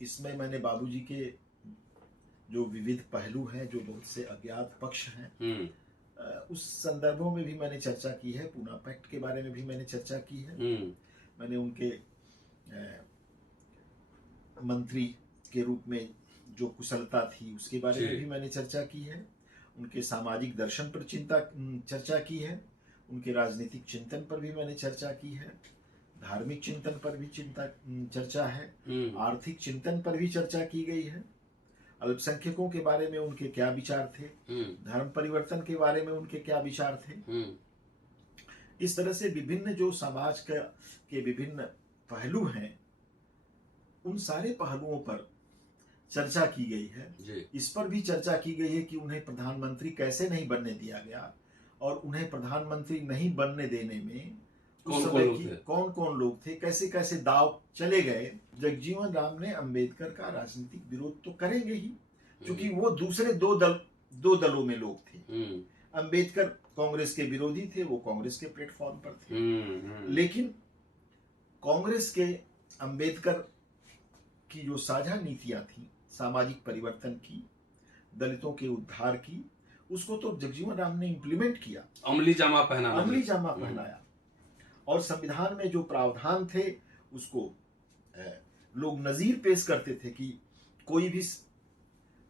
इसमें मैंने बाबूजी के जो विविध पहलू हैं, जो बहुत से अज्ञात पक्ष हैं, उस संदर्भों में भी मैंने चर्चा की है। पूना पैक्ट के बारे में भी मैंने चर्चा की है। मैंने उनके मंत्री के रूप में जो कुशलता थी उसके बारे में भी मैंने चर्चा की है। उनके सामाजिक दर्शन पर चर्चा की है। उनके राजनीतिक चिंतन पर भी मैंने चर्चा की है। धार्मिक चिंतन पर भी चर्चा है। आर्थिक चिंतन पर भी चर्चा की गई है। अल्पसंख्यकों के बारे में उनके क्या विचार थे, धर्म परिवर्तन के बारे में उनके क्या विचार थे। इस तरह से विभिन्न जो समाज के विभिन्न पहलू हैं, उन सारे पहलुओं पर चर्चा की गई है। इस पर भी चर्चा की गई है कि उन्हें प्रधानमंत्री कैसे नहीं बनने दिया गया, और उन्हें प्रधानमंत्री नहीं बनने देने में उस समय की कौन कौन लोग थे, कैसे कैसे दाव चले गए। जगजीवन राम ने अंबेडकर का राजनीतिक विरोध तो करेंगे ही, क्योंकि वो दूसरे दो दलों में लोग थे। अंबेडकर कांग्रेस के विरोधी थे, वो कांग्रेस के प्लेटफॉर्म पर थे। लेकिन कांग्रेस के अंबेडकर की जो साझा नीतियां थी, सामाजिक परिवर्तन की, दलितों के उद्धार की, उसको तो जगजीवन राम ने इम्प्लीमेंट किया, अमली जामा पहनाया। और संविधान में जो प्रावधान थे उसको लोग नजीर पेश करते थे कि कोई भी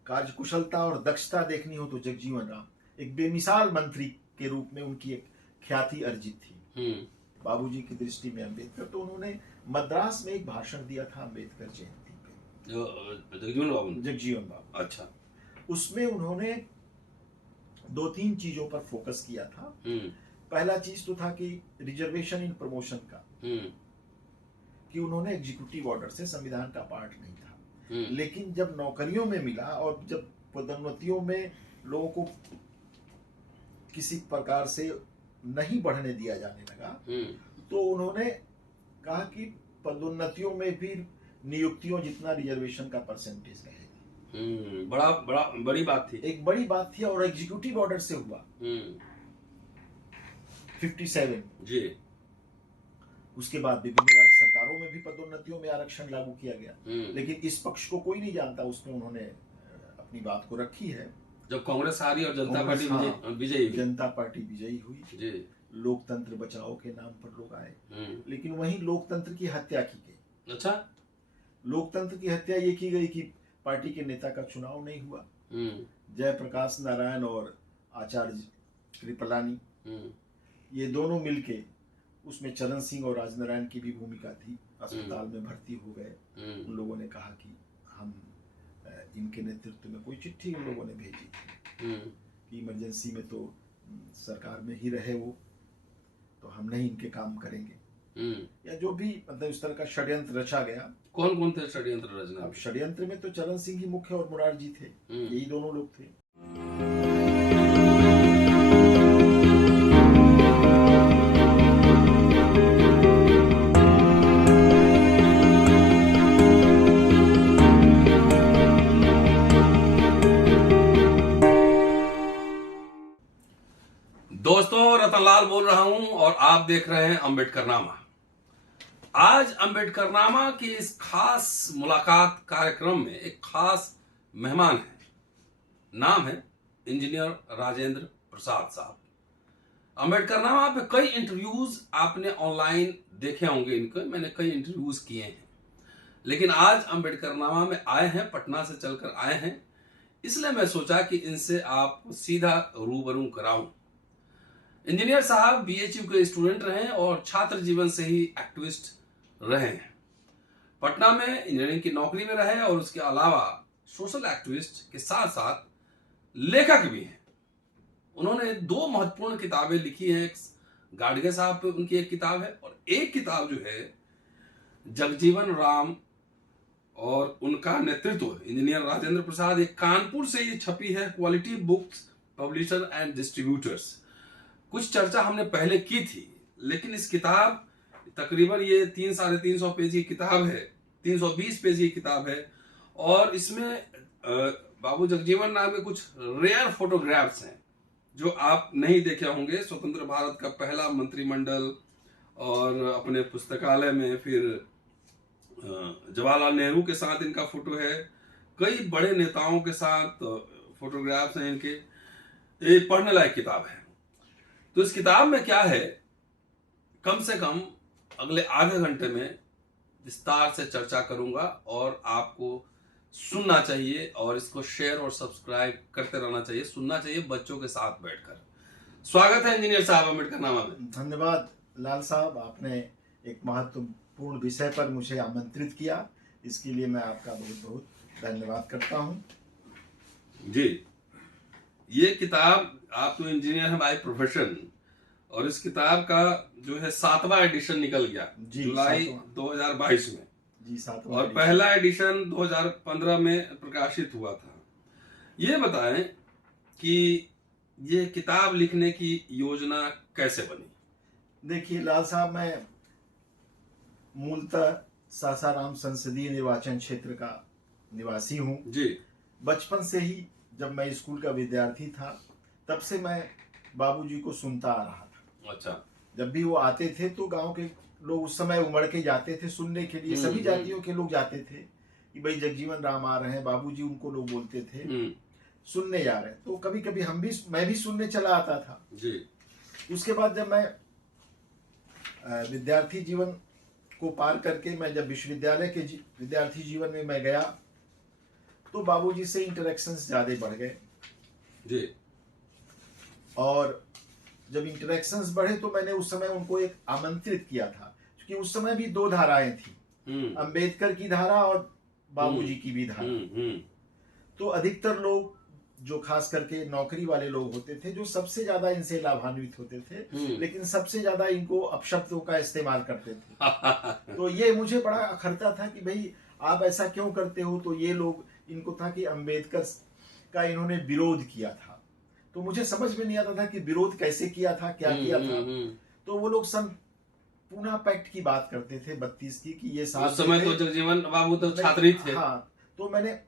कार्यकुशलता और दक्षता देखनी हो तो जगजीवन राम, एक बेमिसाल मंत्री के रूप में उनकी एक ख्याति अर्जित थी बाबूजी की दृष्टि में अंबेडकर। तो उन्होंने मद्रास में एक भाषण दिया था अंबेडकर जयंती पे, जगजीवन बाबू। अच्छा। उसमें उन्होंने 2-3 चीजों पर फोकस किया था। पहला चीज तो था कि रिजर्वेशन इन प्रमोशन का, कि उन्होंने एग्जीक्यूटिव ऑर्डर से संविधान का पार्ट नहीं था, लेकिन जब नौकरियों में मिला और जब पदोन्नतियों में लोगों को किसी प्रकार से नहीं बढ़ने दिया जाने लगा, तो उन्होंने कहा कि पदोन्नतियों में भी नियुक्तियों जितना रिजर्वेशन का परसेंटेज रहेगा। बड़ी बात थी, एक बड़ी बात थी। और एग्जीक्यूटिव ऑर्डर से हुआ 57 जी। उसके बाद विभिन्न राज्य सरकारों में भी पदोन्नतियों में आरक्षण लागू किया गया, लेकिन इस पक्ष को कोई नहीं जानता। उसमें उन्होंने अपनी बात को रखी है। जब कांग्रेस हारी और जनता पार्टी विजयी हुई जी, लोकतंत्र बचाओ के नाम पर लोग आए, लेकिन वहीं लोकतंत्र की हत्या की गई। अच्छा। लोकतंत्र की हत्या ये की गई कि पार्टी के नेता का चुनाव नहीं हुआ। जयप्रकाश नारायण और आचार्य कृपलानी, ये दोनों मिलके, उसमें चरण सिंह और राजनारायण की भी भूमिका थी, अस्पताल में भर्ती हो गए। उन लोगों ने कहा कि हम इनके नेतृत्व में, कोई चिट्ठी उन लोगों ने भेजी थी कि इमरजेंसी में तो सरकार में ही रहे वो, तो हम नहीं इनके काम करेंगे, या जो भी मतलब इस तरह का षड्यंत्र रचा गया। कौन थे षड्यंत्र रचना? अब षड्यंत्र में तो चरण सिंह ही मुख्य और मुरारजी थे, यही दोनों लोग थे। दोस्तों, रतनलाल बोल रहा हूं और आप देख रहे हैं अंबेडकरनामा। आज अंबेडकरनामा की इस खास मुलाकात कार्यक्रम में एक खास मेहमान है। नाम है इंजीनियर राजेंद्र प्रसाद साहब। अंबेडकरनामा पे कई इंटरव्यूज आपने ऑनलाइन देखे होंगे, इनके मैंने कई इंटरव्यूज किए हैं, लेकिन आज अंबेडकरनामा में आए हैं, पटना से चलकर आए हैं, इसलिए मैं सोचा कि इनसे आपको सीधा रूबरू कराऊं। इंजीनियर साहब बीएचयू के स्टूडेंट रहे और छात्र जीवन से ही एक्टिविस्ट रहे हैं। पटना में इंजीनियरिंग की नौकरी में रहे और उसके अलावा सोशल एक्टिविस्ट के साथ साथ लेखक भी हैं। उन्होंने 2 महत्वपूर्ण किताबें लिखी हैं। गाडगे साहब पे उनकी एक किताब है, और एक किताब जो है जगजीवन राम और उनका नेतृत्व, इंजीनियर राजेंद्र प्रसाद, एक कानपुर से ये छपी है, quality books publisher and distributors. कुछ चर्चा हमने पहले की थी, लेकिन इस किताब तकरीबन ये 300-350 पेज की किताब है, 320 पेज की किताब है, और इसमें बाबू जगजीवन राम के कुछ रेयर फोटोग्राफ्स हैं जो आप नहीं देखे होंगे। स्वतंत्र भारत का पहला मंत्रिमंडल, और अपने पुस्तकालय में फिर जवाहरलाल नेहरू के साथ इनका फोटो है, कई बड़े नेताओं के साथ फोटोग्राफ्स हैं इनके। ये पढ़ने लायक किताब है। तो इस किताब में क्या है, कम से कम अगले आधे घंटे में विस्तार से चर्चा करूंगा और आपको सुनना चाहिए और इसको शेयर और सब्सक्राइब करते रहना चाहिए, सुनना चाहिए बच्चों के साथ बैठकर। स्वागत है इंजीनियर साहब अम्बेडकरनामा में। धन्यवाद लाल साहब, आपने एक महत्वपूर्ण विषय पर मुझे आमंत्रित किया, इसके लिए मैं आपका बहुत बहुत धन्यवाद करता हूं। जी, ये किताब, आप तो इंजीनियर हैं बाय प्रोफेशन, और इस किताब का जो है 7वां एडिशन निकल गया जुलाई 2022 में जी, 7वां और पहला एडिशन 2015 में प्रकाशित हुआ था। ये बताएं कि ये किताब लिखने की योजना कैसे बनी? देखिए लाल साहब, मैं मूलतः सासाराम संसदीय निर्वाचन क्षेत्र का निवासी हूं जी। बचपन से ही जब मैं स्कूल का विद्यार्थी था तब से मैं बाबूजी को सुनता आ रहा था। अच्छा। जब भी वो आते थे तो गांव के लोग उस समय उमड़ के जाते थे सुनने के लिए, सभी जातियों के लोग जाते थे कि भाई जगजीवन राम आ रहे हैं, बाबूजी उनको लोग बोलते थे, सुनने जा रहे हैं। तो कभी कभी मैं भी सुनने चला आता था जी। उसके बाद जब मैं विद्यार्थी जीवन को पार करके मैं जब विश्वविद्यालय के विद्यार्थी जीवन में मैं गया तो बाबूजी से इंटरेक्शंस ज्यादा बढ़ गए जी। और जब इंटरेक्शंस बढ़े तो मैंने उस समय उनको एक आमंत्रित किया था, क्योंकि उस समय भी 2 धाराएं थी, अंबेडकर की धारा और बाबूजी की भी धारा। तो अधिकतर लोग जो खास करके नौकरी वाले लोग होते थे जो सबसे ज्यादा इनसे लाभान्वित होते थे, लेकिन सबसे ज्यादा इनको अपशब्दों का इस्तेमाल करते थे। तो ये मुझे बड़ा अखरता था कि भाई आप ऐसा क्यों करते हो। तो ये लोग, इनको था कि अंबेडकर का इन्होंने विरोध किया था, तो मुझे समझ में नहीं आता था कि विरोध कैसे किया था, क्या किया था। तो वो लोग सन पूना पैक्ट की बात करते थे 32 की, कि ये उस समय तो जगजीवन बाबू तो छात्र ही थे। हाँ, तो मैंने,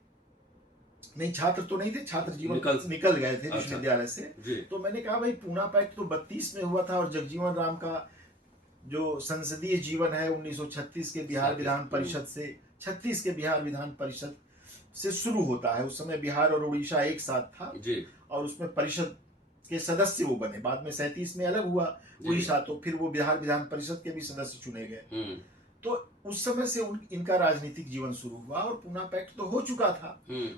नहीं छात्र तो नहीं थे, छात्र जीवन निकल गए थे विश्वविद्यालय से। तो मैंने कहा भाई पूना पैक्ट तो 32 में हुआ था और जगजीवन राम का जो संसदीय जीवन है 1936 के बिहार विधान परिषद से, 36 के बिहार विधान परिषद से शुरू होता है। उस समय बिहार और उड़ीसा एक साथ था जी। और उसमें परिषद के सदस्य वो बने, बाद में 37 में अलग हुआ उड़ीसा, तो फिर वो बिहार विधान परिषद के भी सदस्य चुने गए। तो उस समय से इनका राजनीतिक जीवन शुरू हुआ और पूना पैक्ट तो हो चुका था।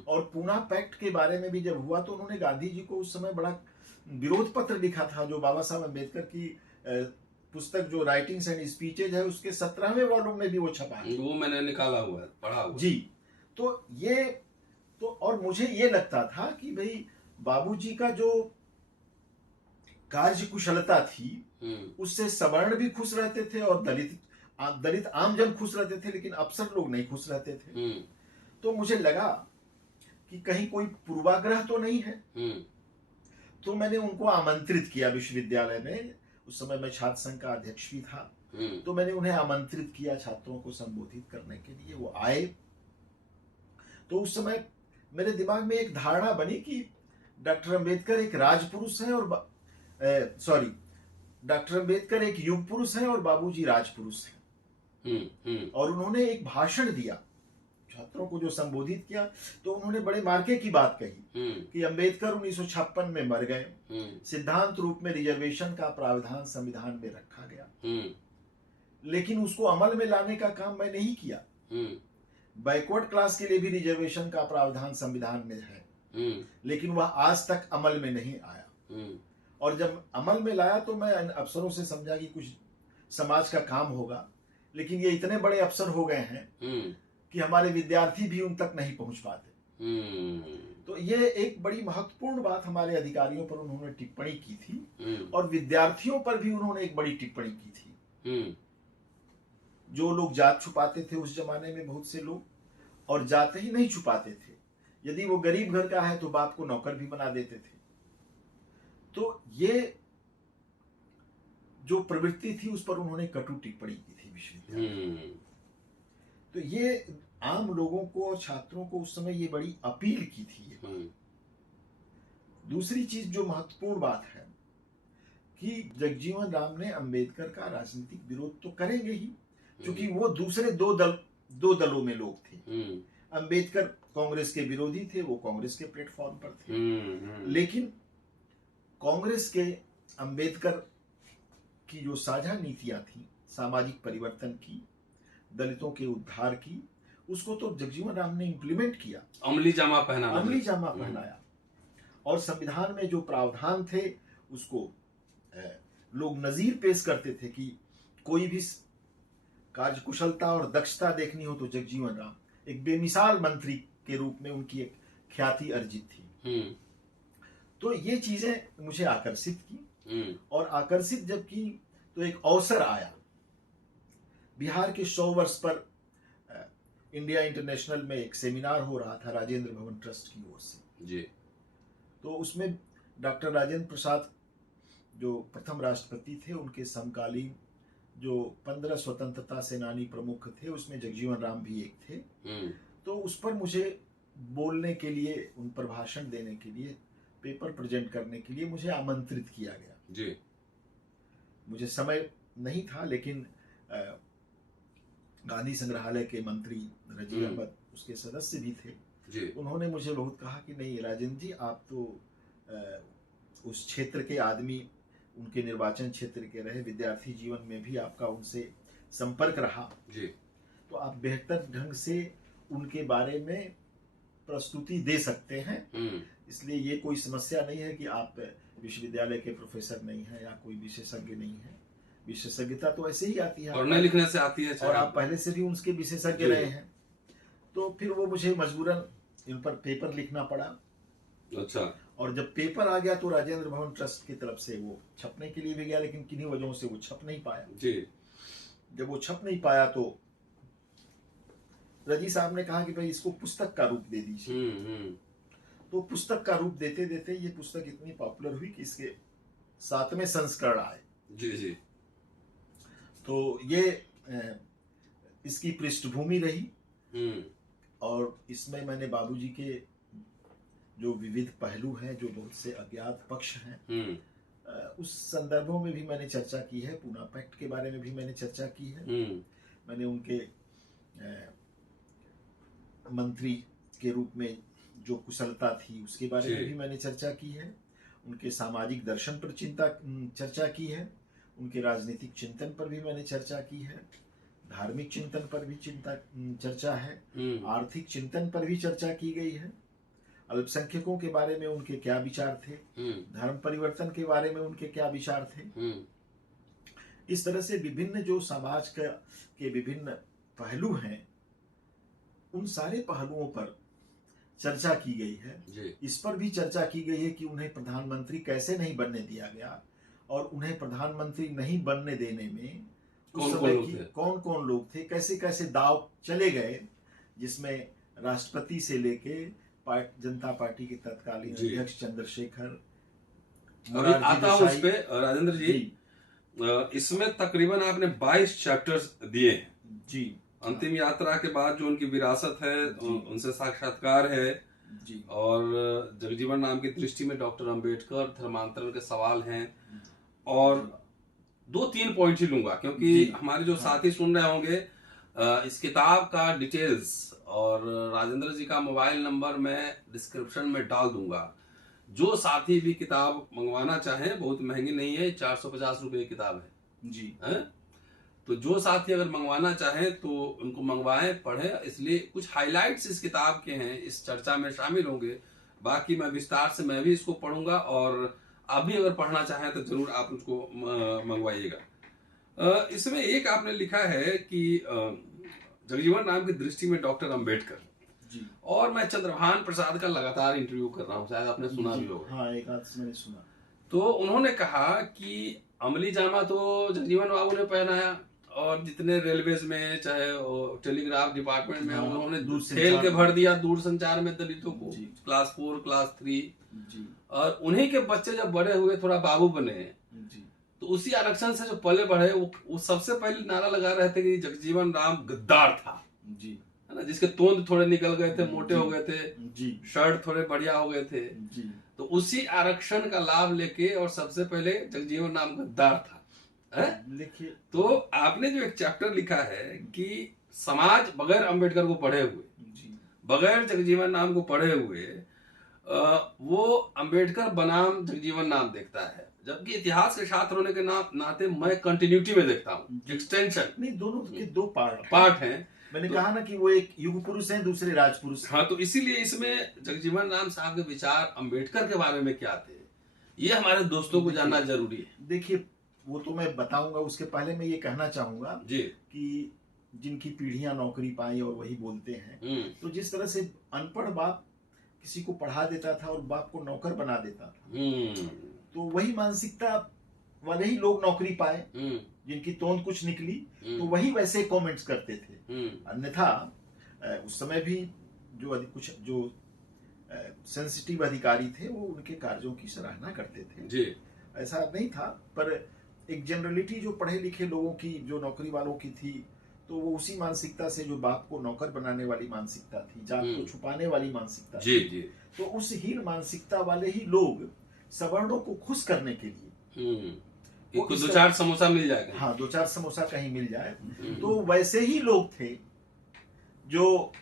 और पूना पैक्ट के बारे में भी जब हुआ तो उन्होंने गांधी जी को उस समय बड़ा विरोध पत्र लिखा था, जो बाबा साहब अम्बेडकर की पुस्तक जो राइटिंग्स एंड स्पीचेज है उसके 17वें वॉल्यूम में भी वो छपा है, वो मैंने निकाला हुआ है, पढ़ा हुआ जी। तो ये तो, और मुझे ये लगता था कि भाई बाबूजी का जो कार्य कुशलता थी उससे सवर्ण भी खुश रहते थे और दलित आमजन खुश रहते थे, लेकिन अफसर लोग नहीं खुश रहते थे। तो मुझे लगा कि कहीं कोई पूर्वाग्रह तो नहीं है। तो मैंने उनको आमंत्रित किया विश्वविद्यालय में, उस समय मैं छात्र संघ का अध्यक्ष भी था। तो मैंने उन्हें आमंत्रित किया छात्रों को संबोधित करने के लिए, वो आए। तो उस समय मेरे दिमाग में एक धारणा बनी कि डॉक्टर अंबेडकर एक राजपुरुष है और डॉक्टर अंबेडकर एक युग पुरुष है और बाबूजी राजपुरुष हैं। और उन्होंने एक भाषण दिया, छात्रों को जो संबोधित किया, तो उन्होंने बड़े मार्के की बात कही कि अंबेडकर 1956 में मर गए, सिद्धांत रूप में रिजर्वेशन का प्रावधान संविधान में रखा गया, लेकिन उसको अमल में लाने का काम मैं नहीं किया। बैकवर्ड क्लास के लिए भी रिजर्वेशन का प्रावधान संविधान में है, लेकिन वह आज तक अमल में नहीं आया। और जब अमल में लाया तो मैं अफसरों से समझा कि कुछ समाज का काम होगा, लेकिन ये इतने बड़े अफसर हो गए हैं कि हमारे विद्यार्थी भी उन तक नहीं पहुंच पाते। तो ये एक बड़ी महत्वपूर्ण बात हमारे अधिकारियों पर उन्होंने टिप्पणी की थी और विद्यार्थियों पर भी उन्होंने एक बड़ी टिप्पणी की थी। जो लोग जात छुपाते थे उस जमाने में बहुत से लोग, और जात ही नहीं छुपाते थे, यदि वो गरीब घर का है तो बाप को नौकर भी बना देते थे। तो ये जो प्रवृत्ति थी उस पर उन्होंने कटु टिप्पणी की थी विश्वविद्यालय। तो ये आम लोगों को और छात्रों को उस समय ये बड़ी अपील की थी। दूसरी चीज जो महत्वपूर्ण बात है कि जगजीवन राम ने अंबेडकर का राजनीतिक विरोध तो करेंगे ही, क्योंकि वो दूसरे दो दो दलों में लोग थे। अंबेडकर कांग्रेस के विरोधी थे, वो कांग्रेस के प्लेटफॉर्म पर थे। लेकिन कांग्रेस के अंबेडकर की जो साझा नीतियां थी, सामाजिक परिवर्तन की, दलितों के उद्धार की, उसको तो जगजीवन राम ने इम्प्लीमेंट किया, अमली जामा पहनाया। और संविधान में जो प्रावधान थे उसको लोग नजीर पेश करते थे कि कोई भी कार्यकुशलता और दक्षता देखनी हो तो जगजीवन राम, एक बेमिसाल मंत्री के रूप में उनकी एक ख्याति अर्जित थी। तो ये चीजें मुझे आकर्षित की, और आकर्षित जब की तो एक अवसर आया। बिहार के 100 वर्ष पर इंडिया इंटरनेशनल में एक सेमिनार हो रहा था राजेंद्र भवन ट्रस्ट की ओर से जी। तो उसमें डॉक्टर राजेंद्र प्रसाद जो प्रथम राष्ट्रपति थे, उनके समकालीन जो 15 स्वतंत्रता सेनानी प्रमुख थे, उसमें जगजीवन राम भी एक थे। तो उस पर मुझे बोलने के लिए, उन पर भाषण देने के लिए, पेपर प्रेजेंट करने के लिए मुझे आमंत्रित किया गया जी। मुझे समय नहीं था, लेकिन गांधी संग्रहालय के मंत्री रजीव अहमद उसके सदस्य भी थे जी। उन्होंने मुझे बहुत कहा कि नहीं राजेंद्र जी, आप तो उस क्षेत्र के आदमी, उनके निर्वाचन क्षेत्र के रहे, विद्यार्थी जीवन में भी आपका उनसे संपर्क रहा जी, तो आप बेहतर ढंग से उनके बारे में प्रस्तुति दे सकते हैं। इसलिए ये कोई समस्या नहीं है कि आप विश्वविद्यालय के प्रोफेसर नहीं हैं या कोई विशेषज्ञ नहीं है। विशेषज्ञता तो ऐसे ही आती है, पढ़ने लिखने से आती है, और आप पहले से भी उनके विशेषज्ञ रहे हैं। तो फिर वो मुझे मजबूरन इन पर पेपर लिखना पड़ा। अच्छा। और जब पेपर आ गया तो राजेंद्र भवन ट्रस्ट की तरफ से वो छपने के लिए भी गया, लेकिन किन्हीं वजहों से वो छप नहीं पाया जी। जब वो छप नहीं पाया तो रजी साहब ने कहा कि भाई इसको पुस्तक का रूप दे दीजिए। तो पुस्तक का रूप देते देते ये पुस्तक इतनी पॉपुलर हुई कि इसके 7वें संस्करण आए। जी जी। तो ये इसकी पृष्ठभूमि रही, और इसमें मैंने बाबूजी के जो विविध पहलू हैं, जो बहुत से अज्ञात पक्ष हैं, उस संदर्भों में भी मैंने चर्चा की है। पूना पैक्ट के बारे में भी मैंने चर्चा की है। मैंने उनके मंत्री के रूप में जो कुशलता थी उसके बारे में भी मैंने चर्चा की है। उनके सामाजिक दर्शन पर चर्चा की है। उनके राजनीतिक चिंतन पर भी मैंने चर्चा की है। धार्मिक चिंतन पर भी चर्चा है। आर्थिक चिंतन पर भी चर्चा की गई है। अल्पसंख्यकों के बारे में उनके क्या विचार थे, धर्म परिवर्तन के बारे में उनके क्या विचार थे। इस तरह से विभिन्न जो समाज के विभिन्न पहलू हैं, उन सारे पहलुओं पर चर्चा की गई है। इस पर भी चर्चा की गई है कि उन्हें प्रधानमंत्री कैसे नहीं बनने दिया गया, और उन्हें प्रधानमंत्री नहीं बनने देने में उस समय की कौन कौन लोग थे, कैसे कैसे दाव चले गए, जिसमें राष्ट्रपति से लेके जनता पार्टी के तत्कालीन अध्यक्ष चंद्रशेखर, आता हूं उस पे राजेंद्र जी। इसमें तकरीबन आपने 22 चैप्टर्स दिए हैं जी। अंतिम यात्रा के बाद जो उनकी विरासत है, उनसे साक्षात्कार है जी, और जगजीवन राम की दृष्टि में डॉक्टर अंबेडकर, धर्मांतरण के सवाल हैं, और 2-3 पॉइंट ही लूंगा क्योंकि हमारे जो साथी सुन रहे होंगे, इस किताब का डिटेल्स और राजेंद्र जी का मोबाइल नंबर मैं डिस्क्रिप्शन में डाल दूंगा। जो साथी भी किताब मंगवाना चाहें, बहुत महंगी नहीं है, 450 रुपए की किताब है जी है? तो जो साथी अगर मंगवाना चाहें तो उनको मंगवाएं, पढ़ें। इसलिए कुछ हाइलाइट्स इस किताब के हैं, इस चर्चा में शामिल होंगे। बाकी मैं विस्तार से मैं भी इसको पढ़ूंगा, और आप भी अगर पढ़ना चाहें तो जरूर आप उसको मंगवाइएगा। इसमें एक आपने लिखा है कि जगजीवन राम की दृष्टि में डॉक्टर अंबेडकर जी, और मैं चंद्रभान प्रसाद का लगातार इंटरव्यू कर रहा हूँ, शायद आपने सुना भी होगा। हाँ, एक आध मैंने सुना। तो उन्होंने कहा कि अमली जामा तो जगजीवन बाबू ने पहनाया, और जितने रेलवेज में चाहे टेलीग्राफ डिपार्टमेंट में उन्होंने खेल के भर दिया दूर संचार में दलितों को, क्लास 4 क्लास 3। और उन्हीं के बच्चे जब बड़े हुए, थोड़ा बाबू बने, तो उसी आरक्षण से जो पले बढ़े, वो सबसे पहले नारा लगा रहे थे कि जगजीवन राम गद्दार था जी, है ना, जिसके तोंद थोड़े निकल गए थे, मोटे हो गए थे जी, शर्ट थोड़े बढ़िया हो गए थे जी। तो उसी आरक्षण का लाभ लेके, और सबसे पहले जगजीवन राम गद्दार था। लिखिए। तो आपने जो एक चैप्टर लिखा है कि समाज बगैर अंबेडकर को पढ़े हुए, जी बगैर जगजीवन राम को पढ़े हुए वो अंबेडकर बनाम जगजीवन राम देखता है, जबकि इतिहास के छात्र होने के नाते मैं कंटिन्यूटी में देखता हूँ, एक्सटेंशन। नहीं, दोनों के दो पार्ट हैं। मैंने कहा ना कि वो एक युग पुरुष हैं, दूसरे राजपुरुष। हाँ, तो इसीलिए इसमें जगजीवन राम साहब के विचार अंबेडकर के बारे में क्या थे, ये हमारे दोस्तों को जानना जरूरी है। देखिए, वो तो मैं बताऊंगा, उसके पहले मैं ये कहना चाहूंगा जी कि जिनकी पीढ़ियां नौकरी पाई और वही बोलते हैं, तो जिस तरह से अनपढ़ बाप किसी को पढ़ा देता था और बाप को नौकर बना देता था, तो वही मानसिकता वाले ही लोग नौकरी पाए, जिनकी तोंद कुछ निकली, तो वही वैसे कमेंट्स करते थे। अन्यथा उस समय भी कुछ जो सेंसिटिव अधिकारी थे वो उनके कार्यों की सराहना करते थे जी। ऐसा नहीं था, पर एक जनरलिटी जो पढ़े लिखे लोगों की, जो नौकरी वालों की थी, तो वो उसी मानसिकता से, जो बाप को नौकर बनाने वाली मानसिकता थी, जात को छुपाने वाली मानसिकता जी थी, जी, तो उस हीन मानसिकता वाले ही लोग सवर्णों को खुश करने के लिए कुछ 2-4 समोसा मिल जाएगा, हाँ 2-4 समोसा कहीं मिल जाए, तो वैसे ही लोग थे जो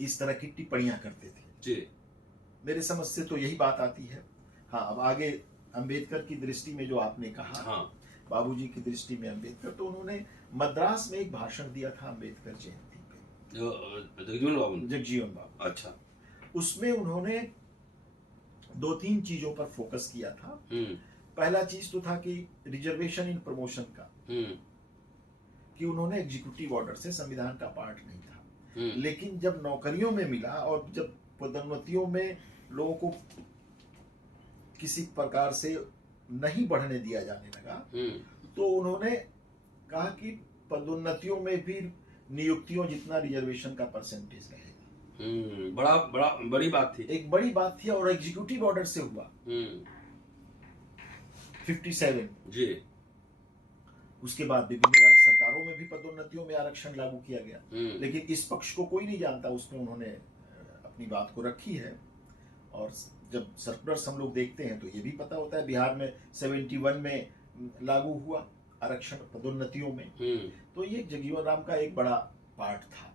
इस तरह की टिप्पणियां करते थे जी। मेरे समझ से तो यही बात आती है। हाँ, अब आगे अंबेडकर की दृष्टि में जो आपने कहा, हाँ, बाबूजी की दृष्टि में अंबेडकर, तो उन्होंने मद्रास में एक भाषण दिया था अंबेडकर जयंती पे, जगजीवन बाबू। अच्छा। उसमें उन्होंने 2-3 चीजों पर फोकस किया था। पहला चीज तो था कि रिजर्वेशन इन प्रमोशन का, कि उन्होंने एग्जीक्यूटिव ऑर्डर से, संविधान का पार्ट नहीं था, लेकिन जब नौकरियों में मिला और जब पदोन्नतियों में लोगों को किसी प्रकार से नहीं बढ़ने दिया जाने लगा, तो उन्होंने कहा कि पदोन्नतियों में भी नियुक्तियों जितना रिजर्वेशन का परसेंटेज रहेगा। बड़ी बात थी, एक बड़ी बात थी, और एग्जीक्यूटिव ऑर्डर से हुआ 57 जी। उसके बाद विभिन्न राज्य सरकारों में भी पदोन्नतियों में आरक्षण लागू किया गया, लेकिन इस पक्ष को कोई नहीं जानता, उसमें उन्होंने अपनी बात को रखी है। और जब सर्कुलर्स हम लोग देखते हैं तो ये भी पता होता है, बिहार में 71 में लागू हुआ आरक्षण पदोन्नतियों में, तो ये जगजीवन राम का एक बड़ा पार्ट था।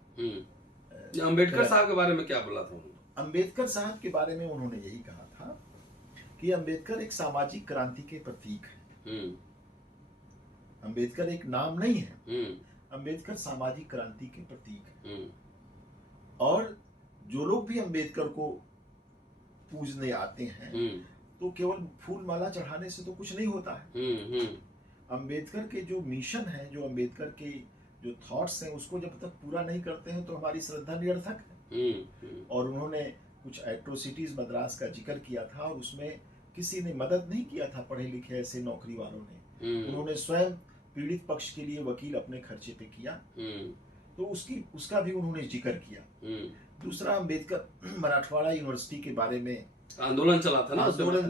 अंबेडकर साहब के बारे में क्या बोला था? अंबेडकर साहब के बारे में उन्होंने यही कहा था कि अंबेडकर एक सामाजिक क्रांति के प्रतीक है। अंबेडकर एक नाम नहीं है, अंबेडकर सामाजिक क्रांति के प्रतीक है। और जो लोग भी अंबेडकर को पूजने आते हैं, तो केवल फूल माला चढ़ाने से तो कुछ नहीं होता है। अंबेडकर के जो मिशन है, जो अंबेडकर के जो थॉट्स हैं, उसको जब तक पूरा नहीं करते हैं तो हमारी श्रद्धा निरर्थक है। और उन्होंने कुछ एट्रोसिटीज मद्रास का जिक्र किया था, और उसमें किसी ने मदद नहीं किया था पढ़े लिखे ऐसे नौकरी वालों ने। उन्होंने स्वयं पीड़ित पक्ष के लिए वकील अपने खर्चे पे किया, तो उसका भी उन्होंने जिक्र किया। दूसरा, अंबेडकर मराठवाड़ा यूनिवर्सिटी के बारे में आंदोलन चला था ना,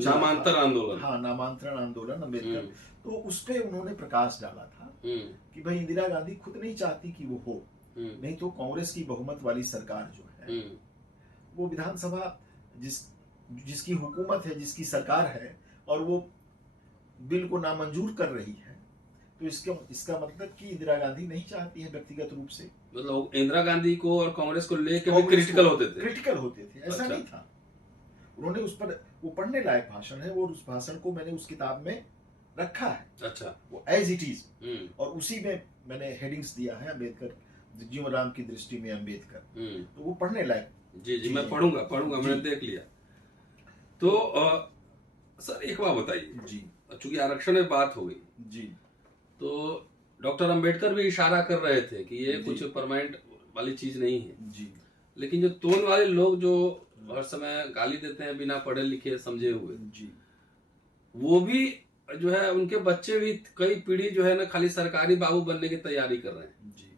नामांतर आंदोलन। हाँ, नामांतरण आंदोलन अंबेडकर, तो उस पे उन्होंने प्रकाश डाला था कि भाई इंदिरा गांधी खुद नहीं चाहती कि वो हो, नहीं तो कांग्रेस की बहुमत वाली सरकार जो है, वो विधानसभा जिसकी हुकूमत है, जिसकी सरकार है, और वो बिल को नामंजूर कर रही है, तो इसका मतलब कि इंदिरा गांधी नहीं चाहती है व्यक्तिगत रूप से। मतलब इंदिरा गांधी को और कांग्रेस को लेकर क्रिटिकल होते थे, ऐसा नहीं था। उन्होंने उस पर, वो पढ़ने लायक भाषण है, और उस भाषण को मैंने उस किताब में रखा है। अच्छा, वो एज इट इज, और उसी में मैंने हेडिंग्स दिया है, अंबेडकर, जगजीवन राम की दृष्टि में अंबेडकर, तो वो पढ़ने लायक। जी, मैं पढ़ूंगा, मैंने देख लिया। तो सर एक बात बताइए जी, चूंकि आरक्षण में बात हो गई जी, तो डॉक्टर अंबेडकर भी इशारा कर रहे थे कि ये कुछ परमानेंट वाली चीज नहीं है जी, लेकिन जो तोन वाले लोग जो हर समय गाली देते हैं बिना पढ़े लिखे समझे हुए जी, वो भी जो है, उनके बच्चे भी, कई पीढ़ी जो है ना खाली सरकारी बाबू बनने की तैयारी कर रहे हैं जी।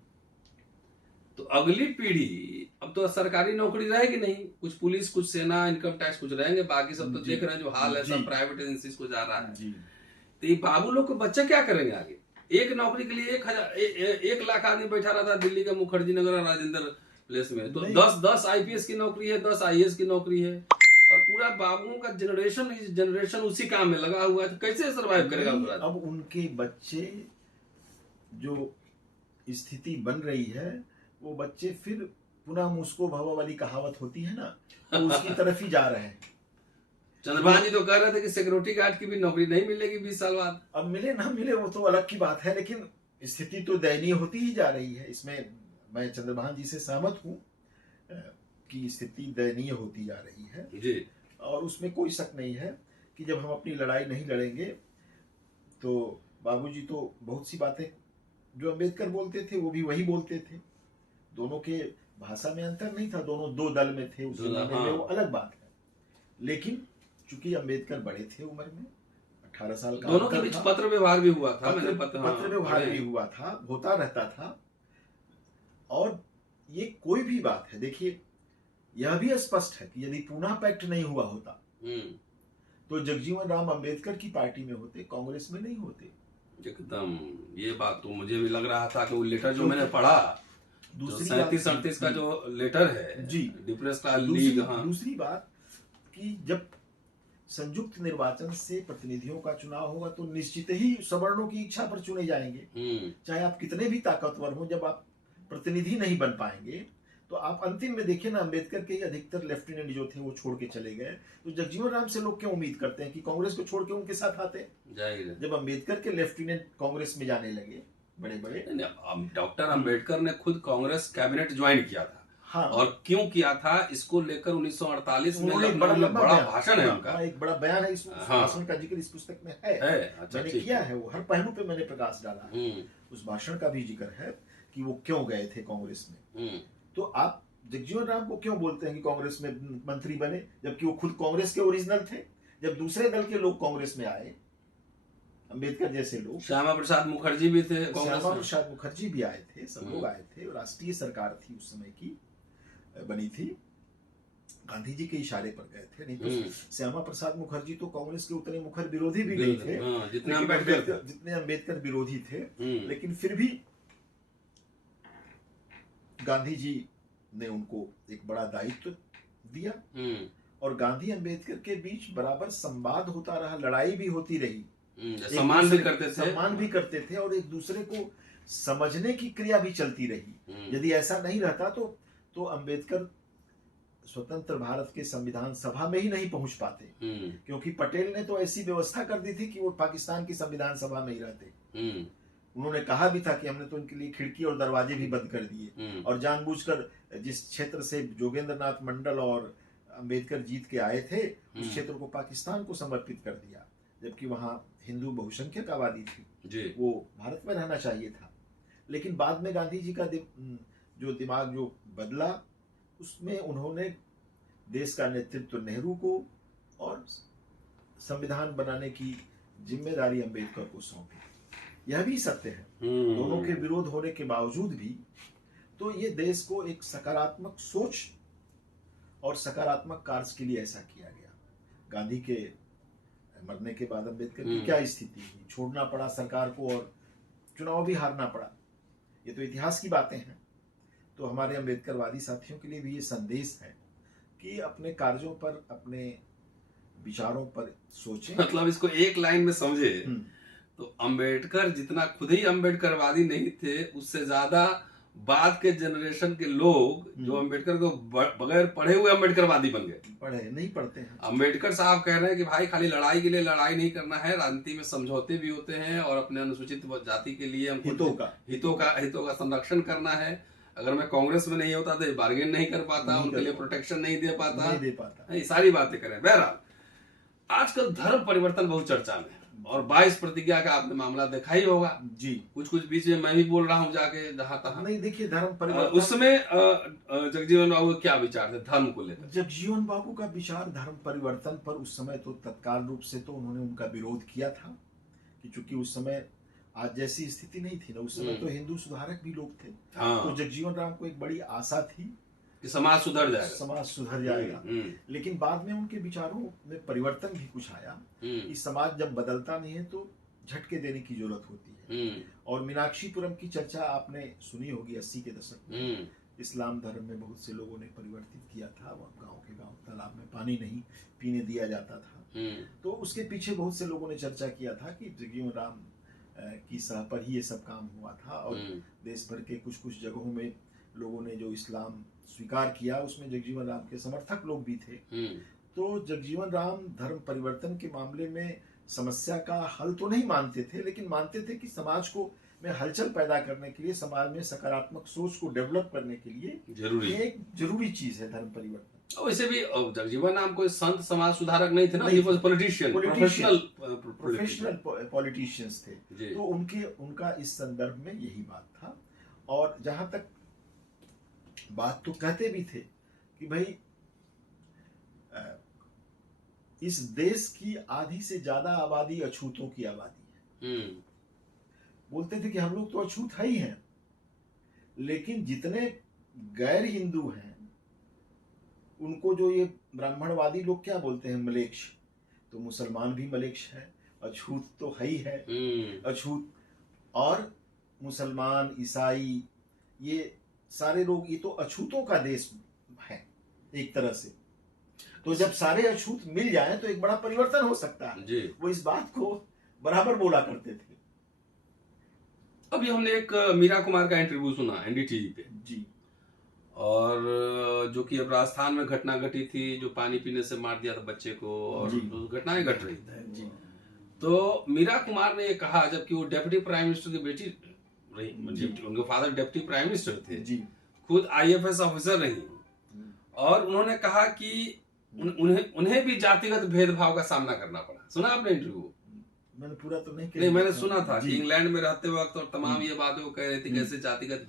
तो अगली पीढ़ी अब तो सरकारी नौकरी रहेगी नहीं, कुछ पुलिस, कुछ सेना, इनकम टैक्स, कुछ रहेंगे, बाकी सब तो देख रहे हैं जो हाल है, सब प्राइवेट एजेंसीज को जा रहा है जी। तो ये बाबू लोग के बच्चे क्या करेंगे आगे? एक नौकरी के लिए 1 लाख आदमी बैठा रहता है दिल्ली का मुखर्जी नगर और राजेंद्र प्लेस में, तो 10 आईपीएस की नौकरी है, 10 आईएएस की नौकरी है, और पूरा बाबुओं का जनरेशन उसी काम में लगा हुआ है, तो कैसे सरवाइव करेगा? अब उनके बच्चे जो स्थिति बन रही है, वो बच्चे फिर पुनः मुस्को भवा वाली कहावत होती है ना, तो उसकी तरफ ही जा रहे हैं। चंद्रभान जी तो कह रहे थे कि सिक्योरिटी गार्ड की भी नौकरी नहीं मिलेगी 20 साल बाद। अब मिले ना मिले वो तो अलग की बात है, लेकिन स्थिति तो दयनीय होती ही जा रही है। इसमें मैं चंद्रभान जी से सहमत हूँ कि स्थिति दयनीय होती जा रही है जी। और उसमें कोई शक नहीं है कि जब हम अपनी लड़ाई नहीं लड़ेंगे तो बाबूजी तो बहुत सी बातें जो अंबेडकर बोलते थे वो भी वही बोलते थे। दोनों के भाषा में अंतर नहीं था, दोनों दो दल में थे उस जमाने में, वो अलग बात है। लेकिन चूंकि अंबेडकर बड़े थे उम्र में, 18 साल का दोनों के बीच पत्र व्यवहार भी हुआ था, पत्र व्यवहार भी हुआ था, होता रहता था। और ये कोई भी बात है, देखिए यह भी स्पष्ट है कि यदि पूना पैक्ट नहीं हुआ होता तो जगजीवन राम अंबेडकर की पार्टी में होते, कांग्रेस में नहीं होते। एकदम ये बात तो मुझे भी लग रहा था कि वो लेटर जो मैंने पढ़ा, दूसरी 37-38 का जो लेटर है जी, डिप्रेस का लीग। हाँ, दूसरी बात कि जब संयुक्त निर्वाचन से प्रतिनिधियों का चुनाव होगा तो निश्चित ही सवर्णों की इच्छा पर चुने जाएंगे, चाहे आप कितने भी ताकतवर हो। जब आप प्रतिनिधि नहीं बन पाएंगे तो आप अंतिम में देखिए ना, अंबेडकर के ही अधिकतर लेफ्टिनेंट जो थे वो छोड़ के चले गए। तो जगजीवन राम से लोग क्यों उम्मीद करते हैं कि कांग्रेस को छोड़ के उनके साथ आते? जब अंबेडकर के लेफ्टिनेंट कांग्रेस में जाने लगे बड़े बड़े, डॉक्टर अंबेडकर ने खुद कांग्रेस कैबिनेट ज्वाइन किया था। हाँ। और क्यों किया था इसको लेकर 1948 में बड़ा भाषण है उनका, एक बड़ा बयान है, इस भाषण का जिक्र इस पुस्तक में है। अच्छा, मैंने किया है, वो हर पहलू पे मैंने प्रकाश डाला है। उस भाषण का भी जिक्र है कि वो क्यों गए थे कांग्रेस में। तो आप जगजीवन राम को क्यों बोलते हैं कि कांग्रेस में मंत्री बने, जबकि वो खुद कांग्रेस के ओरिजिनल थे? जब दूसरे दल के लोग कांग्रेस में आए, अंबेडकर जैसे लोग, श्यामा प्रसाद मुखर्जी भी थे, श्यामा प्रसाद मुखर्जी भी आए थे, सब लोग आए थे। राष्ट्रीय सरकार थी उस समय की, बनी थी, गांधी जी के इशारे पर गए थे। नहीं तो श्यामा प्रसाद मुखर्जी तो कांग्रेस के उतने मुखर विरोधी भी नहीं थे जितने अंबेडकर विरोधी थे। लेकिन फिर भी गांधी जी ने उनको एक बड़ा दायित्व दिया और गांधी अंबेडकर के बीच बराबर संवाद होता रहा, लड़ाई भी होती रही, सम्मान भी करते थे और एक दूसरे को समझने की क्रिया भी चलती रही। यदि ऐसा नहीं रहता तो अंबेडकर स्वतंत्र भारत के संविधान सभा में ही नहीं पहुंच पाते, क्योंकि पटेल ने तो ऐसी व्यवस्था कर दी थी कि वो पाकिस्तान की संविधान सभा में ही रहते। उन्होंने कहा भी था कि हमने तो उनके लिए खिड़की और दरवाजे भी बंद कर दिए और जानबूझकर जिस क्षेत्र से जोगेंद्र नाथ मंडल और अंबेडकर जीत के आए थे उस क्षेत्र को पाकिस्तान को समर्पित कर दिया, जबकि वहां हिंदू बहुसंख्यक आबादी थी, वो भारत में रहना चाहिए था। लेकिन बाद में गांधी जी का जो दिमाग जो बदला, उसमें उन्होंने देश का नेतृत्व नेहरू को और संविधान बनाने की जिम्मेदारी अंबेडकर को सौंपी। यह भी सत्य है, दोनों के विरोध होने के बावजूद भी तो ये देश को एक सकारात्मक सोच और सकारात्मक कार्य के लिए ऐसा किया गया। गांधी के मरने के बाद अंबेडकर की क्या स्थिति हुई, छोड़ना पड़ा सरकार को और चुनाव भी हारना पड़ा, ये तो इतिहास की बातें हैं। तो हमारे अंबेडकरवादी साथियों के लिए भी ये संदेश है कि अपने कार्यों पर, अपने विचारों पर सोचें। मतलब इसको एक लाइन में समझे तो अंबेडकर जितना खुद ही अंबेडकरवादी नहीं थे, उससे ज्यादा बाद के जनरेशन के लोग जो अंबेडकर को बगैर पढ़े हुए अंबेडकरवादी बन गए। पढ़े नहीं पढ़ते हैं। अंबेडकर साहब कह रहे हैं कि भाई खाली लड़ाई के लिए लड़ाई नहीं करना है, राजनीति में समझौते भी होते हैं और अपने अनुसूचित जाति के लिए हमको हितों का संरक्षण करना है। अगर मैं कांग्रेस में नहीं होता तो बार्गेन नहीं कर पाता, उनके लिए प्रोटेक्शन नहीं दे पाता, ये सारी बातें करें। बहरहाल आजकल धर्म परिवर्तन बहुत चर्चा में, और 22 प्रतिज्ञा का आपने मामला देखा ही होगा जी। कुछ बीच में मैं भी बोल रहा हूँ जाके जहां तहां। नहीं, देखिए धर्म परिवर्तन, उसमें जगजीवन बाबू क्या विचार थे धर्म को लेकर? जगजीवन बाबू का विचार धर्म परिवर्तन पर उस समय तो तत्काल रूप से तो उन्होंने उनका विरोध किया था कि चूंकि उस समय आज जैसी स्थिति नहीं थी ना, उस समय तो हिंदू सुधारक भी लोग थे। तो जगजीवन राम को एक बड़ी आशा थी कि समाज सुधर जाएगा। लेकिन बाद में उनके विचारों में परिवर्तन भी कुछ आया कि समाज जब बदलता नहीं है तो झटके देने की जरूरत होती है। और मीनाक्षीपुरम की चर्चा आपने सुनी होगी 80 के दशक में, इस्लाम धर्म में बहुत से लोगों ने परिवर्तित किया था। गांव के गांव तालाब में पानी नहीं पीने दिया जाता था, तो उसके पीछे बहुत से लोगों ने चर्चा किया था कि जगजीवन राम की सह पर ही ये सब काम हुआ था। और देश भर के कुछ कुछ जगहों में लोगों ने जो इस्लाम स्वीकार किया उसमें जगजीवन राम के समर्थक लोग भी थे। तो जगजीवन राम धर्म परिवर्तन के मामले में समस्या का हल तो नहीं मानते थे, लेकिन मानते थे कि समाज को में हलचल पैदा करने के लिए, समाज में सकारात्मक सोच को डेवलप करने के लिए एक जरूरी चीज है धर्म परिवर्तन। वैसे भी जगजीवन राम कोई संत समाज सुधारक नहीं थे ना, he was politician, professional politicians थे। तो उनका इस संदर्भ में यही बात था। और जहां तक बात तो कहते भी थे कि भाई इस देश की आधी से ज्यादा आबादी अछूतों की आबादी है। बोलते थे कि हम लोग तो अछूत है ही हैं, लेकिन जितने गैर हिंदू हैं उनको जो ये ब्राह्मणवादी लोग क्या बोलते हैं, मलेच्छ, तो मुसलमान भी मलेच्छ है, अछूत तो है ही है। अछूत और मुसलमान, ईसाई, ये सारे लोग, ये तो अछूतों का देश है एक तरह से। तो जब सारे अछूत मिल जाएं तो एक बड़ा परिवर्तन हो सकता है। वो इस बात को बराबर बोला करते थे। अभी हमने एक मीरा कुमार का इंटरव्यू सुना एनडीटीवी पे जी, और जो कि अब राजस्थान में घटना घटी थी, जो पानी पीने से मार दिया था बच्चे को, और घटनाएं घट रही थी। तो मीरा कुमार ने ये कहा, जबकि वो डेप्यूटी प्राइम मिनिस्टर की बेटी रही, उनके फादर डेप्यूटी प्राइम मिनिस्टर थे, खुद आईएफएस ऑफिसर रही, और उन्होंने कहा कि उन्हें भी जातिगत भेदभाव का सामना करना पड़ा। सुना आपने इंटरव्यू? मैंने पूरा तो नहीं, मैंने सुना था कि इंग्लैंड में रहते वक्त और तमाम ये बातें वो कह रहे थे कैसे जातिगत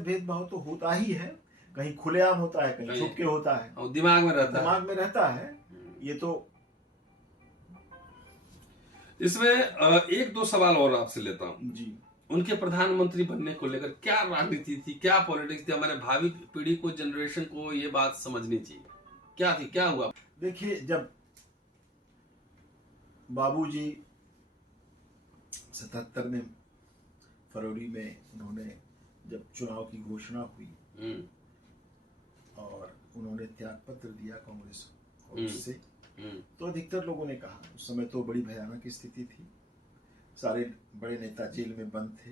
भेदभाव तो होता ही है, कहीं खुलेआम होता है, कहीं छुप के होता है, और दिमाग में रहता है। ये तो इसमें एक दो सवाल और आपसे लेता हूँ जी। उनके प्रधानमंत्री बनने को लेकर क्या राजनीति थी, क्या पॉलिटिक्स थी? हमारे भावी पीढ़ी को, जनरेशन को ये बात समझनी चाहिए, क्या थी, क्या हुआ? देखिए, जब बाबूजी 77 में फरवरी में उन्होंने जब चुनाव की घोषणा हुई और उन्होंने त्याग पत्र दिया कांग्रेस से, तो अधिकतर लोगों ने कहा, उस समय तो बड़ी भयानक स्थिति थी, सारे बड़े नेता जेल में बंद थे,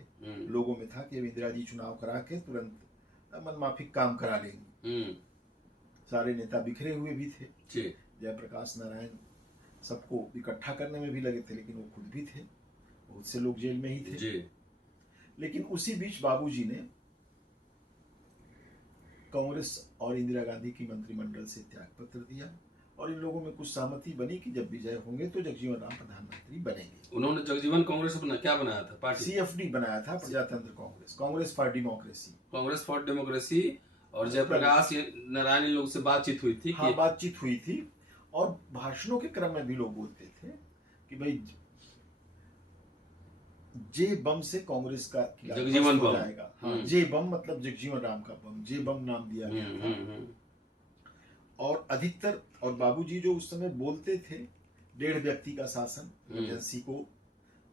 लोगों में था कि इंदिरा जी चुनाव करा के तुरंत मनमाफिक काम करा लेंगी। सारे नेता बिखरे हुए भी थे, जयप्रकाश नारायण सबको इकट्ठा करने में भी लगे थे, लेकिन वो खुद भी थे, बहुत से लोग जेल में ही थे। लेकिन उसी बीच बाबूजी ने कांग्रेस और इंदिरा गांधी की मंत्रिमंडल से त्याग पत्र दिया, और इन लोगों में कुछ सहमति बनी कि जब विजय होंगे तो जगजीवन राम प्रधानमंत्री बनेंगे। उन्होंने जगजीवन कांग्रेस क्या बनाया था? पार्टी सीएफडी बनाया था, प्रजातंत्र कांग्रेस, कांग्रेस फॉर डेमोक्रेसी। और जयप्रकाश नारायण लोग से बातचीत हुई थी। हाँ, बातचीत हुई थी, और भाषणों के क्रम में भी लोग बोलते थे कि भाई जे बम से कांग्रेस का जगजीवन बम जाएगा। हाँ, जे बम मतलब जगजीवन राम का बम, जे बम नाम दिया गया था। और अधिकतर, और बाबूजी जो उस समय बोलते थे 1.5 व्यक्ति का शासन, इमरजेंसी को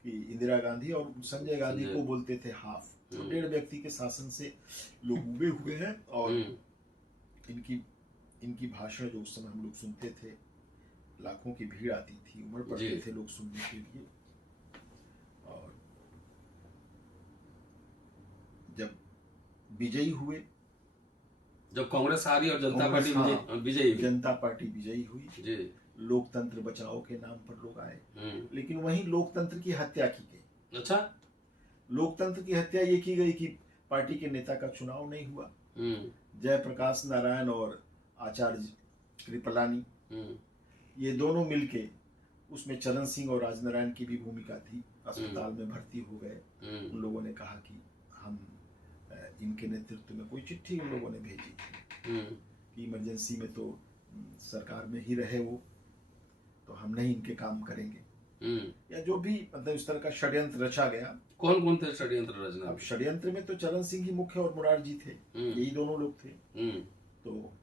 कि इंदिरा गांधी, और संजय गांधी को बोलते थे हाफ, तो 1.5 व्यक्ति के शासन से लोग उबे हुए हैं। और इनकी भाषण जो उस समय हम लोग सुनते थे, लाखों की भीड़ आती थी, उमड़ पड़ते थे लोग सुनने के लिए। और जब विजयी हुए, जब कांग्रेस हारी और जनता पार्टी विजयी हुई, लोकतंत्र बचाओ के नाम पर लोग आए, लेकिन वहीं लोकतंत्र की हत्या की गई। अच्छा, लोकतंत्र की हत्या ये की गई कि पार्टी के नेता का चुनाव नहीं हुआ। जयप्रकाश नारायण और आचार्य कृपलानी, ये दोनों मिलके, उसमें चरण सिंह और राजनारायण की भी भूमिका थी, अस्पताल में भर्ती हो गए। उन लोगों ने कहा कि हम इनके नेतृत्व में, कोई चिट्ठी उन लोगों ने भेजी थी कि इमरजेंसी में तो सरकार में ही रहे वो, तो हम नहीं इनके काम करेंगे, या जो भी मतलब इस तरह का षड्यंत्र रचा गया। कौन थे षड्यंत्र रचना? अब षड्यंत्र में तो चरण सिंह ही मुख्य और मुरारजी थे, यही दोनों लोग थे। तो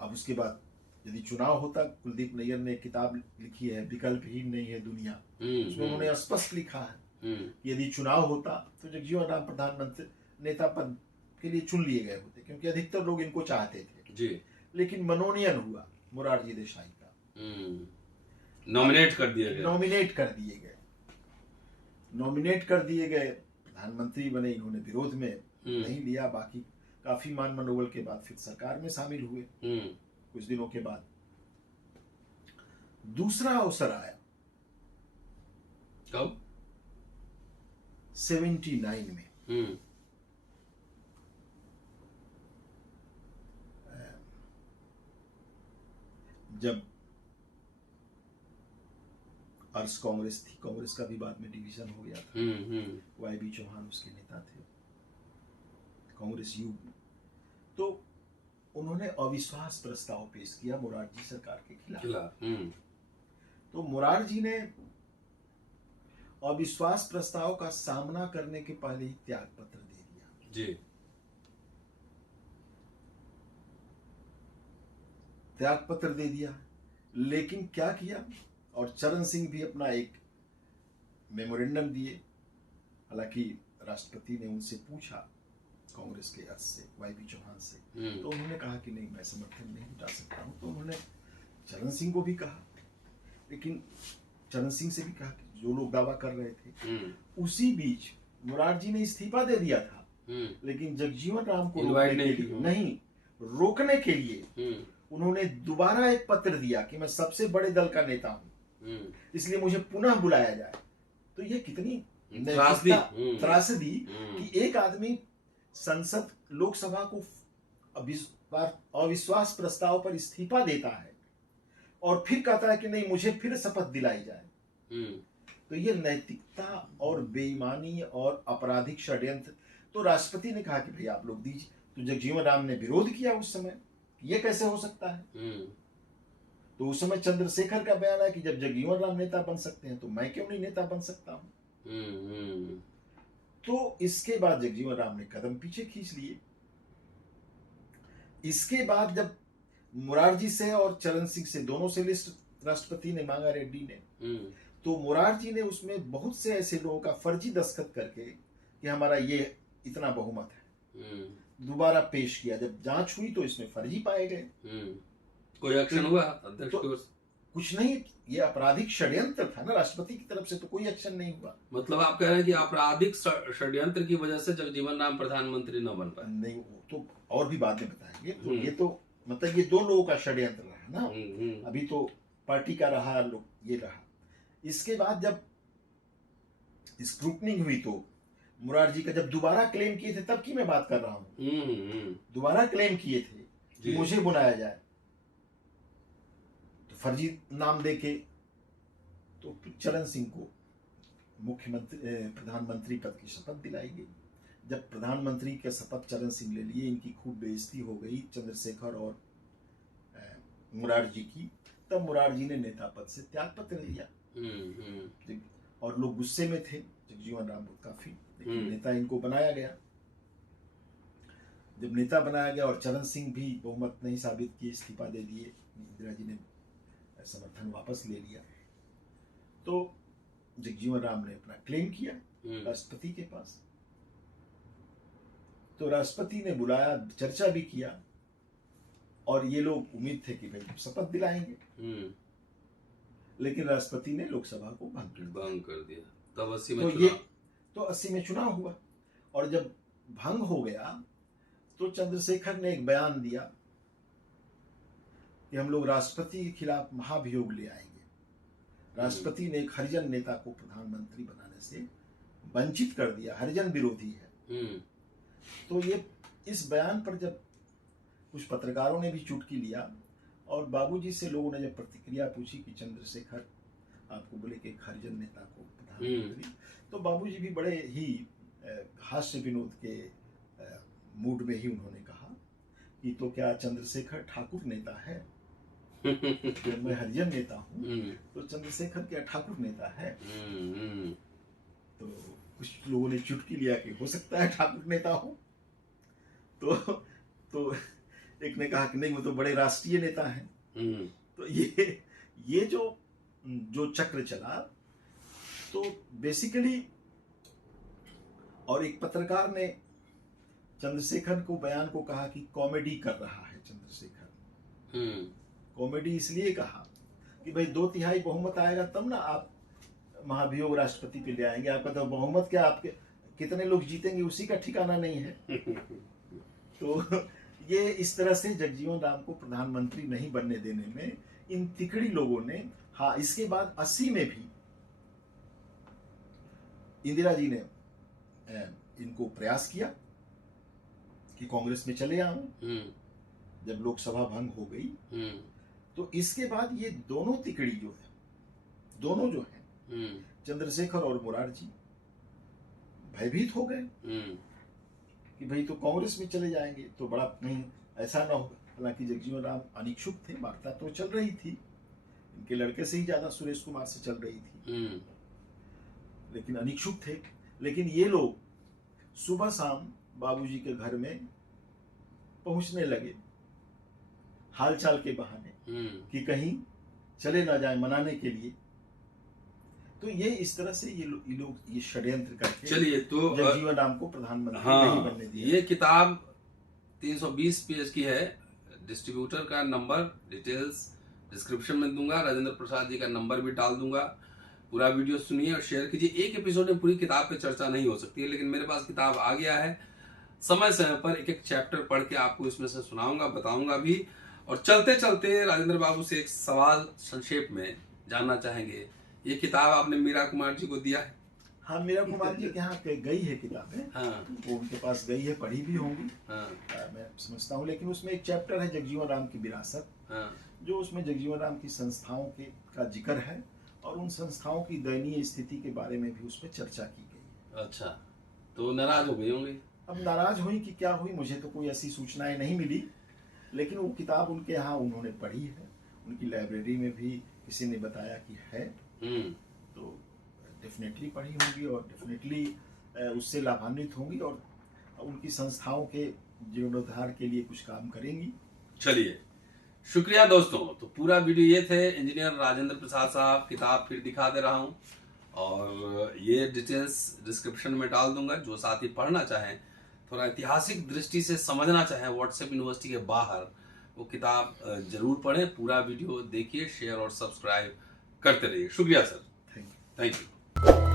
अब उसके बाद यदि चुनाव होता, कुलदीप नैयर ने एक किताब लिखी है, विकल्पहीन नहीं है दुनिया, उसमें उन्होंने स्पष्ट लिखा है कि यदि चुनाव होता तो जगजीवन राम प्रधानमंत्री नेता पद के लिए चुन लिए गए होते, क्योंकि अधिकतर लोग इनको चाहते थे। लेकिन मनोनयन हुआ मोरारजी देसाई का, नॉमिनेट कर दिए गए। नॉमिनेट कर दिए गए, प्रधानमंत्री बने, इन्होंने विरोध में नहीं लिया। बाकी काफी मान मनोबल के बाद फिर सरकार में शामिल हुए। कुछ दिनों के बाद दूसरा अवसर आया कब? 79 में। जब अर्स कांग्रेस थी, कांग्रेस का भी बाद में डिवीजन हो गया था। वाई.बी. चौहान उसके नेता थे, कांग्रेस यू। तो उन्होंने अविश्वास प्रस्ताव पेश किया मोरारजी सरकार के खिलाफ। तो मोरारजी ने अविश्वास प्रस्ताव का सामना करने के पहले ही त्याग पत्र दे दिया। जी। त्याग पत्र दे दिया, लेकिन क्या किया, और चरण सिंह भी अपना एक मेमोरेंडम दिए। हालांकि राष्ट्रपति ने उनसे पूछा, कांग्रेस के अर्थ से, वाई.बी. चौहान से, तो उन्होंने कहा कि नहीं, मैं समर्थन नहीं जुटा सकता हूं। तो उन्होंने चरण सिंह को भी कहा, लेकिन चरण सिंह से भी कहा कि जो लोग दावा कर रहे थे। उसी बीच मोरारजी ने इस्तीफा दे दिया था, लेकिन जगजीवन राम को रोकने के लिए उन्होंने दोबारा एक पत्र दिया कि मैं सबसे बड़े दल का नेता हूं, इसलिए मुझे पुनः बुलाया जाए। तो ये कितनी त्रासदी कि एक आदमी संसद, लोकसभा को अविश्वास प्रस्ताव पर इस्तीफा देता है और फिर कहता है कि नहीं, मुझे फिर शपथ दिलाई जाए। तो ये नैतिकता और बेईमानी और आपराधिक षड्यंत्र। तो राष्ट्रपति ने कहा कि भाई आप लोग दीजिए। तो जगजीवन राम ने विरोध किया उस समय, ये कैसे हो सकता है। तो उस समय चंद्रशेखर का बयान है कि जब जगजीवन राम नेता बन सकते हैं तो मैं क्यों नहीं नेता बन सकता हूं। तो इसके बाद जगजीवन राम ने कदम पीछे खींच लिए। इसके बाद जब मोरारजी से और चरण सिंह से, दोनों से लिस्ट राष्ट्रपति ने मांगा, रेड्डी ने, तो मोरारजी ने उसमें बहुत से ऐसे लोगों का फर्जी दस्तखत करके कि हमारा ये इतना बहुमत है, दोबारा पेश किया। जब जांच हुई तो इसमें फर्जी पाए गए। कोई एक्शन हुआ अध्यक्ष की ओर से? कुछ नहीं, ये आपराधिक षड्यंत्र था ना राष्ट्रपति की तरफ से, तो कोई एक्शन नहीं हुआ। मतलब आप कह रहे हैं कि आपराधिक षड्यंत्र की वजह से जगजीवन राम प्रधानमंत्री न बन पाए? नहीं, तो और भी बातें बताएंगे। तो ये तो मतलब ये दो लोगों का षड्यंत्र रहा ना। अभी तो पार्टी का रहा, ये रहा। इसके बाद जब स्क्रूटनिंग हुई तो मोरारजी का जब दोबारा क्लेम किए थे, तब की मैं बात कर रहा हूं। दोबारा क्लेम किए थे कि मुझे बुलाया जाए, तो फर्जी नाम देके तो चरण सिंह को मुख्यमंत्री, प्रधानमंत्री पद की शपथ दिलाई गई। जब प्रधानमंत्री के शपथ चरण सिंह ले लिए, इनकी खूब बेइज्जती हो गई चंद्रशेखर और मोरारजी की। तब मोरारजी ने नेता पद से त्याग पत्र दिया। और लोग गुस्से में थे, जगजीवन राम काफी, लेकिन नेता इनको बनाया गया। जब नेता बनाया गया और चरण सिंह भी बहुमत नहीं साबित किए, इस्तीफा दे दिए, इंदिरा जी ने समर्थन वापस ले लिया, तो जगजीवन राम ने अपना क्लेम किया राष्ट्रपति के पास। तो राष्ट्रपति ने बुलाया, चर्चा भी किया, और ये लोग उम्मीद थे कि भाई शपथ दिलाएंगे, लेकिन राष्ट्रपति ने लोकसभा को भंग कर दिया। तब 80 में चुनाव, तो 80 में चुनाव हुआ। और जब भंग हो गया तो चंद्रशेखर ने एक बयान दिया कि हम लोग राष्ट्रपति के खिलाफ महाभियोग ले आएंगे। राष्ट्रपति ने एक हरिजन नेता को प्रधानमंत्री बनाने से वंचित कर दिया, हरिजन विरोधी है। तो ये इस बयान पर जब कुछ पत्रकारों ने भी चुटकी लिया, और बाबूजी से लोगों ने जब प्रतिक्रिया पूछी कि चंद्रशेखर आपको बोले कि एक हरिजन नेता को प्रधानमंत्री, तो बाबूजी भी बड़े ही हास्य विनोद के मूड में ही उन्होंने कहा कि तो क्या चंद्रशेखर ठाकुर नेता है? जब मैं हरिजन नेता हूँ तो चंद्रशेखर क्या ठाकुर नेता है? तो कुछ लोगों ने चुटकी लिया कि हो सकता है ठाकुर नेता हो। तो एक ने कहा कि नहीं, वो तो बड़े राष्ट्रीय नेता हैं। तो ये जो चक्र चला, तो बेसिकली, और एक पत्रकार ने चंद्रशेखर को बयान को कहा कि कॉमेडी कर रहा है चंद्रशेखर। कॉमेडी इसलिए कहा कि भाई 2/3 बहुमत आएगा तब ना आप महाभियोग राष्ट्रपति पे ले आएंगे। आपका तो बहुमत क्या, आपके कितने लोग जीतेंगे उसी का ठिकाना नहीं है। तो ये इस तरह से जगजीवन राम को प्रधानमंत्री नहीं बनने देने में इन तिकड़ी लोगों ने, हाँ इसके बाद 80 में भी इंदिरा जी ने इनको प्रयास किया कि कांग्रेस में चले आऊं। जब लोकसभा भंग हो गई तो इसके बाद ये दोनों तिकड़ी दोनों जो है चंद्रशेखर और मुरारजी भयभीत हो गए कि भाई तो कांग्रेस में चले जाएंगे तो बड़ा नहीं, ऐसा ना हो। हालांकि जगजीवन राम अनिच्छुक थे, वार्ता तो चल रही थी, इनके लड़के से ही ज्यादा सुरेश कुमार से चल रही थी, लेकिन अनिच्छुक थे। लेकिन ये लोग सुबह शाम बाबूजी के घर में पहुंचने लगे हालचाल के बहाने कि कहीं चले ना जाए मनाने के लिए। तो ये इस तरह से ये लोग ये षड्यंत्र करके चलिए तो जगजीवन राम को प्रधानमंत्री नहीं बनने दिया। ये किताब 320 पेज की है। डिस्ट्रीब्यूटर का नंबर डिटेल्स डिस्क्रिप्शन में दूंगा, राजेंद्र प्रसाद जी का नंबर भी डाल दूंगा। पूरा वीडियो सुनिए और शेयर कीजिए। एक एपिसोड में पूरी किताब पे चर्चा नहीं हो सकती है, लेकिन मेरे पास किताब आ गया है। समय समय पर एक एक चैप्टर पढ़ के आपको इसमें से सुनाऊंगा, बताऊंगा भी। और चलते चलते राजेंद्र बाबू से एक सवाल संक्षेप में जानना चाहेंगे। ये किताब आपने मीरा कुमार जी को दिया है? हाँ, मीरा कुमार जी के यहाँ गई है किताबें। हाँ, वो उनके पास गई है, पढ़ी भी होंगी। हाँ, मैं समझता हूँ। लेकिन उसमें एक चैप्टर है जगजीवन राम की विरासत, हाँ, जो उसमें जगजीवन राम की संस्थाओं का जिक्र है और उन संस्थाओं की दयनीय स्थिति के बारे में भी उसमें चर्चा की गई। अच्छा, तो नाराज हो गई होंगी? अब नाराज हुई कि क्या हुई, मुझे तो कोई ऐसी सूचनाएं नहीं मिली। लेकिन वो किताब उनके यहाँ उन्होंने पढ़ी है, उनकी लाइब्रेरी में भी किसी ने बताया कि है, तो डेफिनेटली पढ़ी होंगी और डेफिनेटली उससे लाभान्वित होंगी और उनकी संस्थाओं के जीर्णोद्धार के लिए कुछ काम करेंगी। चलिए, शुक्रिया दोस्तों। तो पूरा वीडियो ये थे। इंजीनियर राजेंद्र प्रसाद साहब, किताब फिर दिखा दे रहा हूँ और ये डिटेल्स डिस्क्रिप्शन में डाल दूंगा। जो साथी पढ़ना चाहें, थोड़ा ऐतिहासिक दृष्टि से समझना चाहें व्हाट्सएप यूनिवर्सिटी के बाहर, वो किताब जरूर पढ़ें। पूरा वीडियो देखिए, शेयर और सब्सक्राइब करते रहिए। शुक्रिया सर, थैंक यू।